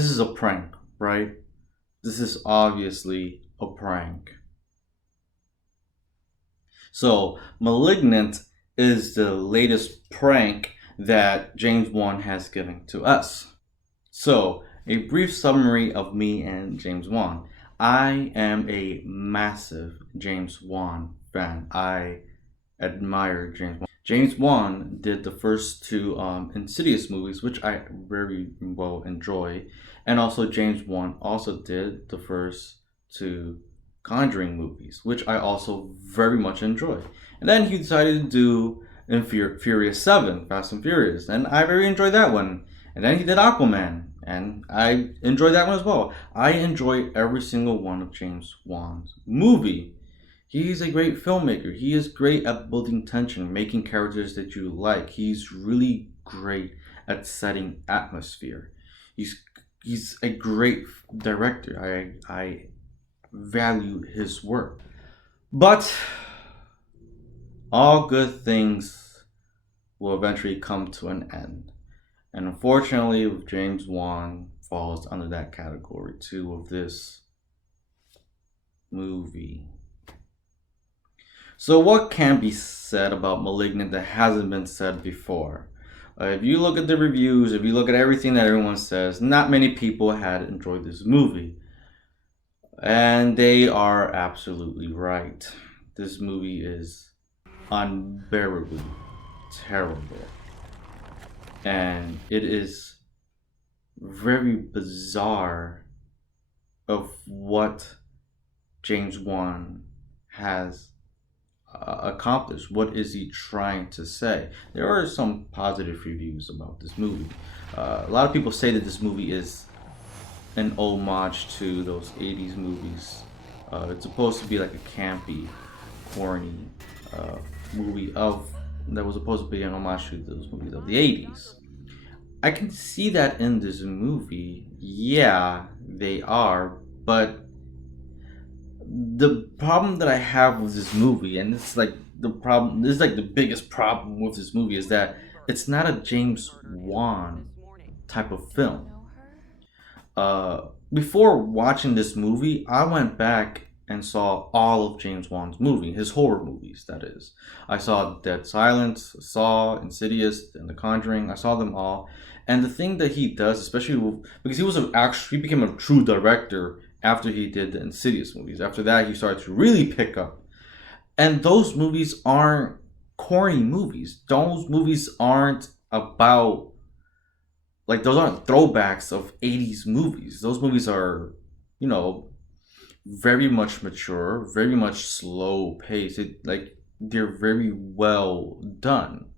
this is a prank, right? This is obviously a prank. So, Malignant is the latest prank that James Wan has given to us. So, a brief summary of me and James Wan. I am a massive James Wan fan. I admire James Wan. James Wan did the first two Insidious movies, which I very well enjoy, and also James Wan also did the first two Conjuring movies, which I also very much enjoy. And then he decided to do in Furious 7, Fast and Furious, and I very enjoyed that one. And then he did Aquaman, and I enjoyed that one as well. I enjoy every single one of James Wan's movie. He's a great filmmaker. He is great at building tension, making characters that you like. He's really great at setting atmosphere. He's a great director. I value his work. But all good things will eventually come to an end. And unfortunately, James Wan falls under that category too of this movie. So what can be said about Malignant that hasn't been said before? If you look at the reviews, if you look at everything that everyone says, not many people had enjoyed this movie. And they are absolutely right. This movie is unbearably terrible. And it is very bizarre of what James Wan has accomplished. What is he trying to say? There are some positive reviews about this movie. A lot of people say that this movie is an homage to those 80s movies. It's supposed to be like a campy, corny movie that was supposed to be an homage to those movies of the 80s. I can see that in this movie. Yeah, they are, but the problem that I have with this movie, and it's like this is like the biggest problem with this movie, is that it's not a James Wan type of film. Before watching this movie, I went back and saw all of James Wan's movie, his horror movies, that is. I saw Dead Silence, Saw, Insidious, and The Conjuring. I saw them all. And the thing that he does, because he became a true director after he did the Insidious movies. After that, he started to really pick up. And those movies aren't corny movies. Those movies aren't about, like, those aren't throwbacks of 80s movies. Those movies are, very much mature, very much slow paced. They're very well done.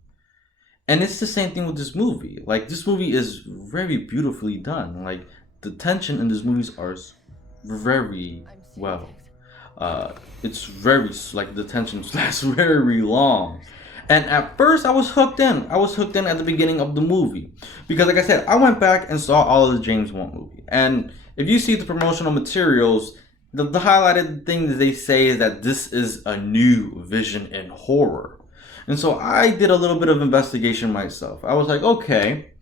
And it's the same thing with this movie. Like, this movie is very beautifully done. Like, the tension in these movies are very well. It's very, like, the tension lasts very long. And at first, I was hooked in. I was hooked in at the beginning of the movie. Because, like I said, I went back and saw all of the James Wan movie. And if you see the promotional materials, the highlighted thing that they say is that this is a new vision in horror. And so I did a little bit of investigation myself. I was like, okay,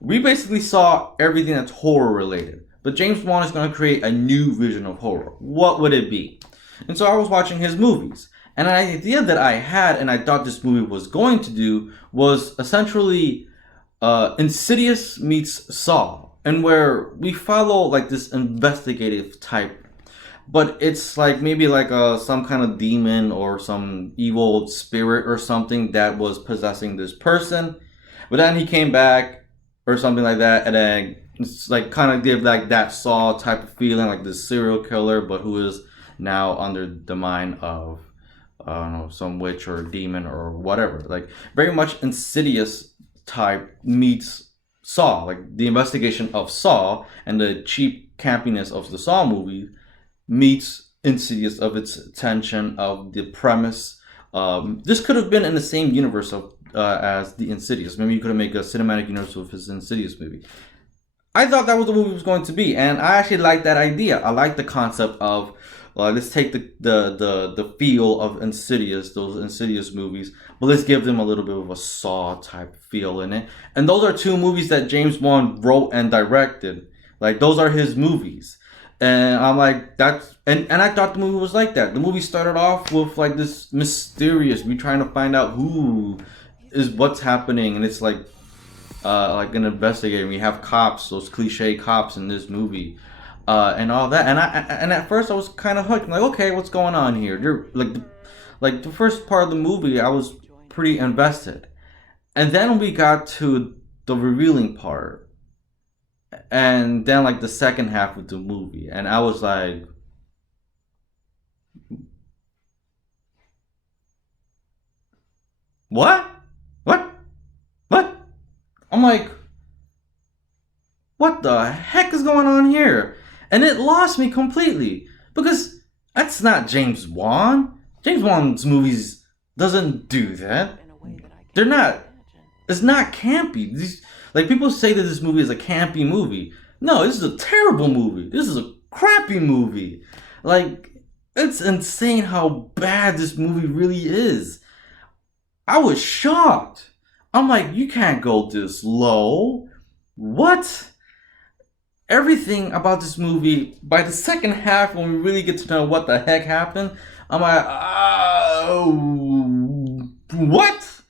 we basically saw everything that's horror related. But James Wan is going to create a new vision of horror. What would it be? And so I was watching his movies. And an idea that I had and I thought this movie was going to do was essentially Insidious meets Saw. And where we follow like this investigative type, but it's like maybe like some kind of demon or some evil spirit or something that was possessing this person. But then he came back or something like that, and then it's like kind of give like that Saw type of feeling, like this serial killer, but who is now under the mind of I don't know, some witch or demon or whatever. Like very much Insidious type meets Saw, like the investigation of Saw and the cheap campiness of the Saw movie meets Insidious of its tension, of the premise. This could have been in the same universe of as the Insidious. Maybe you could have made a cinematic universe with his Insidious movie. I thought that was the movie was going to be, and I actually liked that idea. I like the concept of let's take the feel of Insidious, those Insidious movies, but let's give them a little bit of a Saw type feel in it. And those are two movies that James Wan wrote and directed. Like those are his movies. And I'm like, and I thought the movie was like that. The movie started off with like this mysterious, we trying to find out who is what's happening, and it's like an investigator. We have cops, those cliche cops in this movie, and all that. And at first I was kind of hooked. I'm like, okay, what's going on here? You're like the first part of the movie, I was pretty invested, and then we got to the revealing part, and then like the second half of the movie, and I was like, what, what, what? I'm like, what the heck is going on here? And it lost me completely because that's not James Wan. James Wan's movies doesn't do that. They're not. It's not campy. Like people say that this movie is a campy movie. No, this is a terrible movie. This is a crappy movie. Like it's insane how bad this movie really is. I was shocked. I'm like, you can't go this low. What? Everything about this movie, by the second half, when we really get to know what the heck happened, I'm like, oh, what?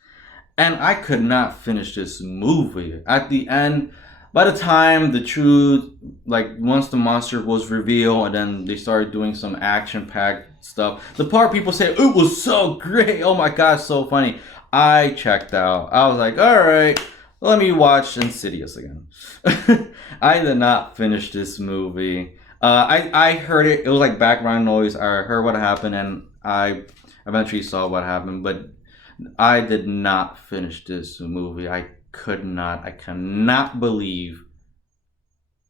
And I could not finish this movie. At the end, by the time the truth, like once the monster was revealed, and then they started doing some action-packed stuff, the part people say it was so great. Oh my god, so funny. I checked out. I was like, all right, let me watch Insidious again. I did not finish this movie. I heard it. It was like background noise. I heard what happened, and I eventually saw what happened. But I did not finish this movie. I could not. I cannot believe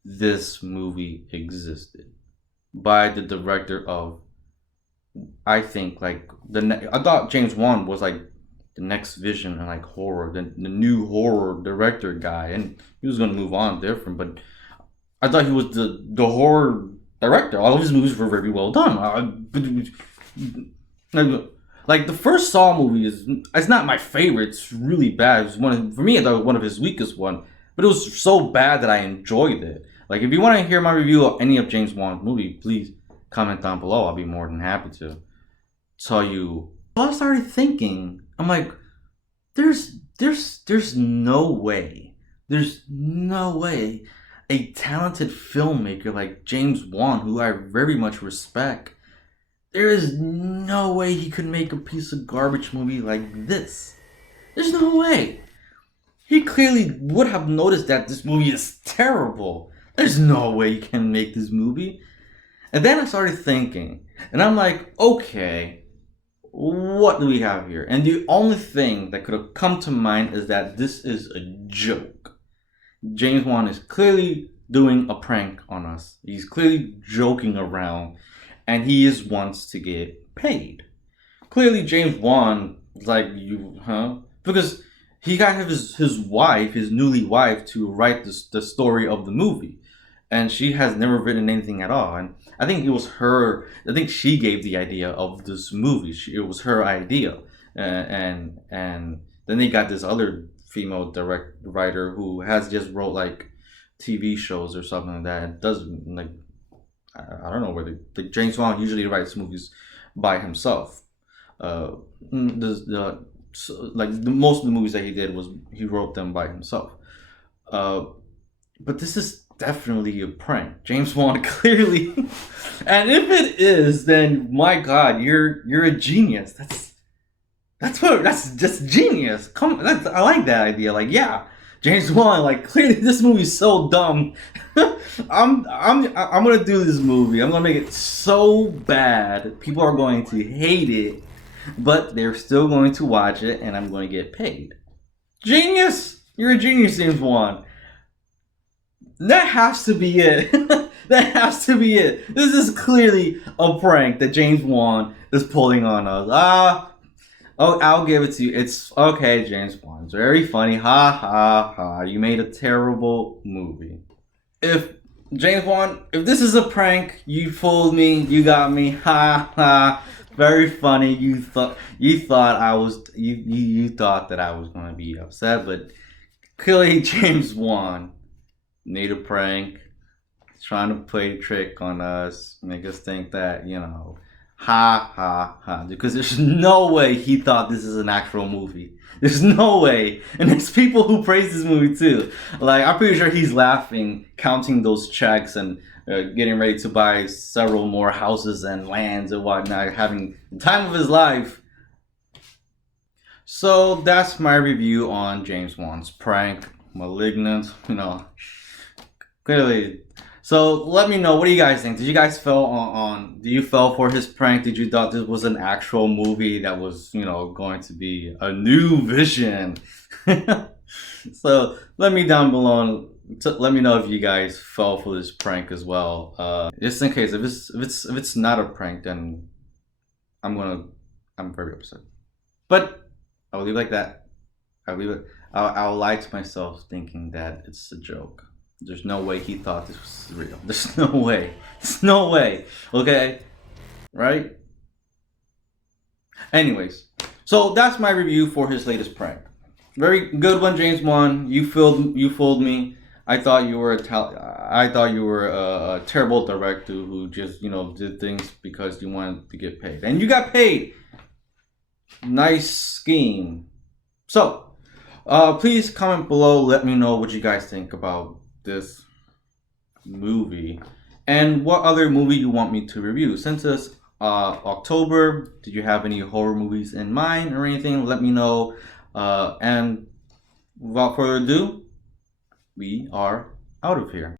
this movie existed by the director of. I think like I thought James Wan was like the next vision and like horror, the new horror director guy, and he was gonna move on different. But I thought he was the horror director. All of his movies were very well done. Like the first Saw movie it's not my favorite. It's really bad. It was for me, I thought one of his weakest one. But it was so bad that I enjoyed it. Like if you want to hear my review of any of James Wan's movie, please comment down below. I'll be more than happy to tell you. I started thinking, I'm like, there's no way. There's no way a talented filmmaker like James Wan, who I very much respect, there is no way he could make a piece of garbage movie like this. There's no way. He clearly would have noticed that this movie is terrible. There's no way he can make this movie. And then I started thinking, and I'm like, okay, what do we have here? And the only thing that could have come to mind is that this is a joke. James Wan is clearly doing a prank on us. He's clearly joking around, and he is wants to get paid. Clearly, James Wan is like, because he got his wife, his newly wife, to write the story of the movie, and she has never written anything at all. And I think it was her. I think she gave the idea of this movie. It was her idea, and then they got this other female writer who has just wrote like TV shows or something like that. It doesn't like I don't know whether James Wan usually writes movies by himself. Most of the movies that he did was he wrote them by himself. But this is definitely a prank. James Wan clearly, and if it is, then my God, you're a genius. That's just genius. I like that idea. Like, yeah, James Wan. Like, clearly this movie's so dumb. I'm gonna do this movie. I'm gonna make it so bad. People are going to hate it, but they're still going to watch it, and I'm going to get paid. Genius! You're a genius, James Wan. That has to be it. That has to be it. This is clearly a prank that James Wan is pulling on us. Oh, I'll give it to you. It's okay, James Wan. It's very funny. Ha ha ha. You made a terrible movie. If James Wan, if this is a prank, you fooled me. You got me. Ha ha. Very funny. You thought I was you thought that I was gonna be upset, but clearly James Wan made a prank. trying to play a trick on us, make us think that, ha ha ha. Because there's no way he thought this is an actual movie. There's no way. And there's people who praise this movie too. Like, I'm pretty sure he's laughing, counting those checks and getting ready to buy several more houses and lands and whatnot, having the time of his life. So that's my review on James Wan's prank, Malignant. Clearly. So let me know, what do you guys think? Did you guys fell do you fell for his prank? Did you thought this was an actual movie that was, going to be a new vision? So let me down below. Let me know if you guys fell for this prank as well. Just in case, if it's not a prank, then I'm very upset. But I'll leave it like that. I'll lie to myself thinking that it's a joke. There's no way he thought this was real. There's no way. There's no way. Okay? Right? Anyways, so that's my review for his latest prank. Very good one, James Wan. You fooled me. I thought you were a terrible director who just did things because you wanted to get paid, and you got paid. Nice scheme. So, please comment below. Let me know what you guys think about this movie and what other movie you want me to review. Since it's October, did you have any horror movies in mind or anything? Let me know. And without further ado, we are out of here.